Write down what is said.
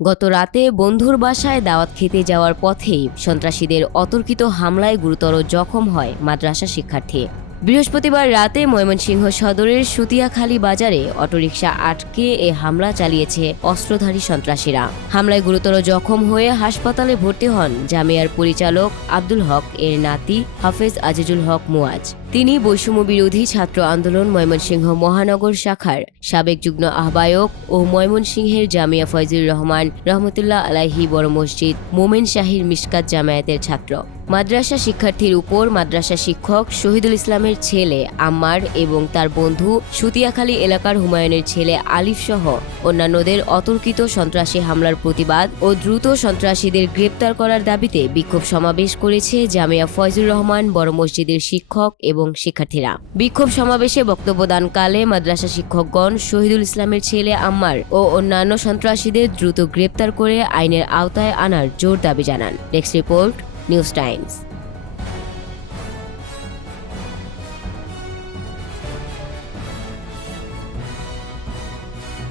গত রাতে বন্ধুর বাসায় দাওয়াত খেতে যাওয়ার পথেই সন্ত্রাসীদের অতর্কিত হামলায় গুরুতর জখম হয় মাদ্রাসা শিক্ষার্থী। বৃহস্পতিবার রাতে ময়মনসিংহ সদরের সুতিয়াখালী বাজারে অটোরিকশা আটকে এ হামলা চালিয়েছে অস্ত্রধারী সন্ত্রাসীরা। হামলায় গুরুতর জখম হয়ে হাসপাতালে ভর্তি হন জামিয়ার পরিচালক আব্দুল হক এর নাতি হাফেজ আজিজুল হক মুয়াজ। তিনি বৈষম্য বিরোধী ছাত্র আন্দোলন ময়মনসিংহ মহানগর শাখার সাবেক যুগ্ম আহ্বায়ক ও ময়মনসিংহের জামিয়া ফয়জুর রহমান রহমতুল্লাহ আলাইহি বড় মসজিদ মোমেন শাহির মিশকাত জামায়াতের ছাত্র। মাদ্রাসা শিক্ষার্থীর উপর মাদ্রাসা শিক্ষক শহীদুল ইসলামের ছেলে আম্মার এবং তার বন্ধু সুতিয়াখালী এলাকার হুমায়ুনের ছেলে আলিফ সহ অন্যান্যদের অতর্কিত সন্ত্রাসী হামলার প্রতিবাদ ও দ্রুত সন্ত্রাসীদের গ্রেপ্তার করার দাবিতে বিক্ষোভ সমাবেশ করেছে জামিয়া ফয়জুর রহমান বড় মসজিদের শিক্ষক এবং শিক্ষার্থীরা। বিক্ষোভ সমাবেশে বক্তব্য দানকালে মাদ্রাসা শিক্ষকগণ শহীদুল ইসলামের ছেলে আম্মার ও অন্যান্য সন্ত্রাসীদের দ্রুত গ্রেপ্তার করে আইনের আওতায় আনার জোর দাবি জানান। Desk report, news Times.